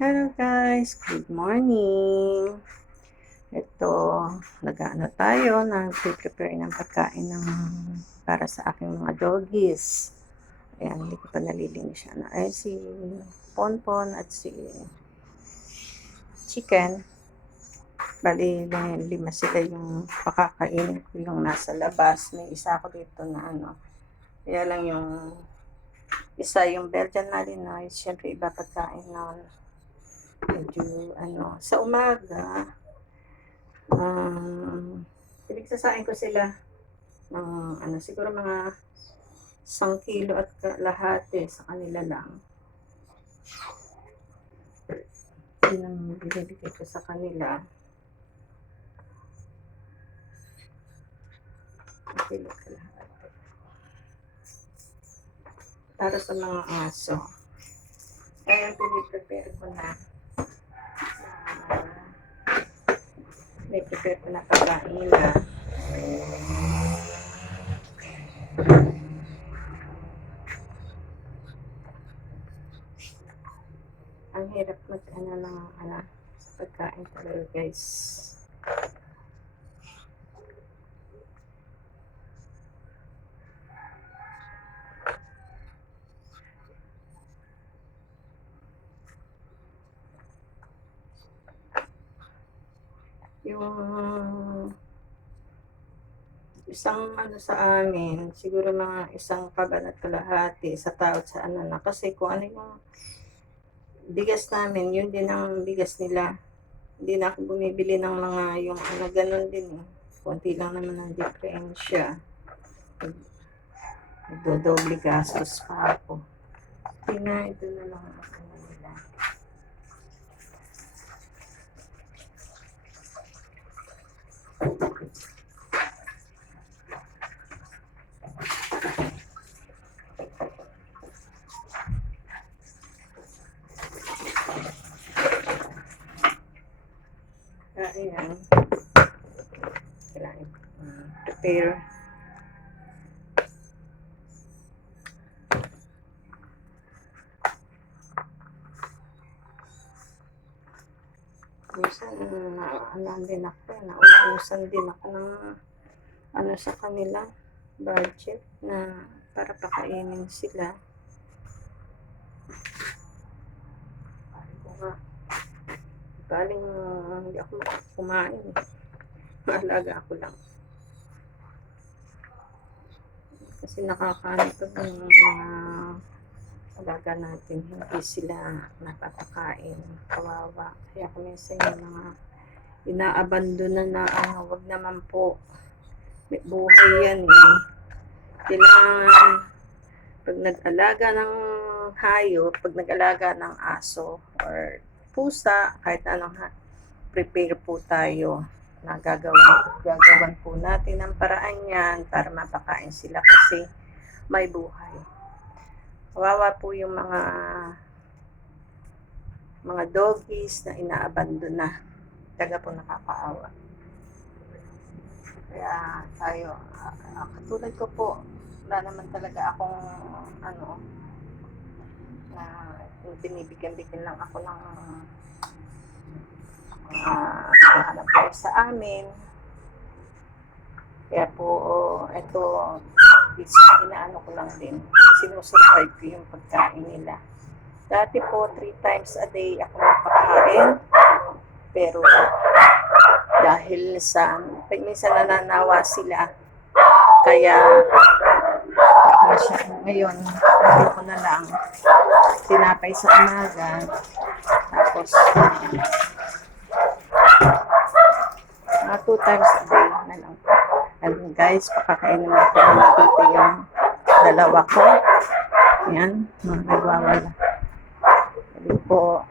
Hello guys, good morning. Ito, nag-ano tayo, nag-prepare ng pagkain para sa aking mga doggies. Ayan, hindi ko pa nalilinis siya na. Ay, si Ponpon at si Chicken. Bali, lima sila yung pakakainin ko yung nasa labas. May isa ko dito na Kaya lang yung isa yung Belgian Malinois, syempre iba pagkain nun. Medyo sa umaga, pinagsasain ko sila ng siguro mga 1 kilo at kalahati sa kanila lang. Yun ang binibigay ko sa kanila. 1 kilo at kalahati. Para sa mga aso. Kaya piniprepare ko na. Piniprepare ko na pagkain nila. Ang hirap sa pagkain talaga guys. Yung isang sa amin, siguro mga 1 kaban at kalahati sa tawad sa na. Kasi kung ano yung bigas namin, yun din ang bigas nila. Hindi na ako bumibili ng mga yung ganun din. Konti lang naman ang diferensya. Nagdodoble gastos pa ako. Ito na lang ang nila. Ayan. Kailangan prepare. Minsan, nauusan din ako ng sa kanila, budget na para pakainin sila. Galing hindi ako kumain. Maalaga ako lang. Kasi nakakaano ito ng mga alaga natin. Hindi sila napapakain. Kawawa. Kaya kami sa yung mga inaabandona na wag naman po. May buhay yan eh. Kailangan pag nag-alaga ng hayop, pag nag-alaga ng aso or pusa, kahit anong prepare po tayo na gagawan po natin ang paraan yan para mapakain sila kasi may buhay. Kawawa po yung mga doggies na inaabandona. Taga po nakakaawa. Kaya tayo, katulad ko po, wala naman talaga akong na binibigyan lang ako ng naghahanap po sa amin. Kaya po, ito, inaano ko lang din. Sinusurvive ko yung pagkain nila. Dati po, 3 times a day ako magpakain. Pero, dahil minsan nananawa sila. Kaya, ngayon, hindi ko na lang tinapay sa umaga. Tapos, 2 times a day na lang. And guys, pakakainin natin dito yung dalawa ko. Ayan, nagwawala. Hindi po.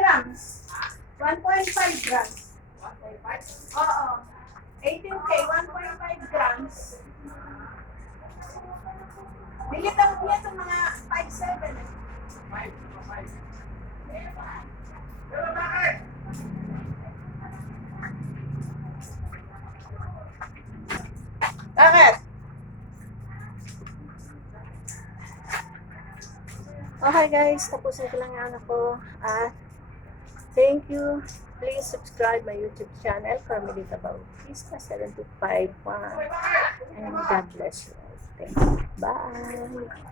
grams. 1.5 grams. 1.5? Oo. 18K, 1.5 grams. Bili daw niya itong mga 5.7 eh. 5. Pero bakit? Bakit? Okay guys, tapusin ko lang yung anak ko. Thank you. Please subscribe my YouTube channel, Carmelita Bautista 7251. And God bless you. Thanks. Bye.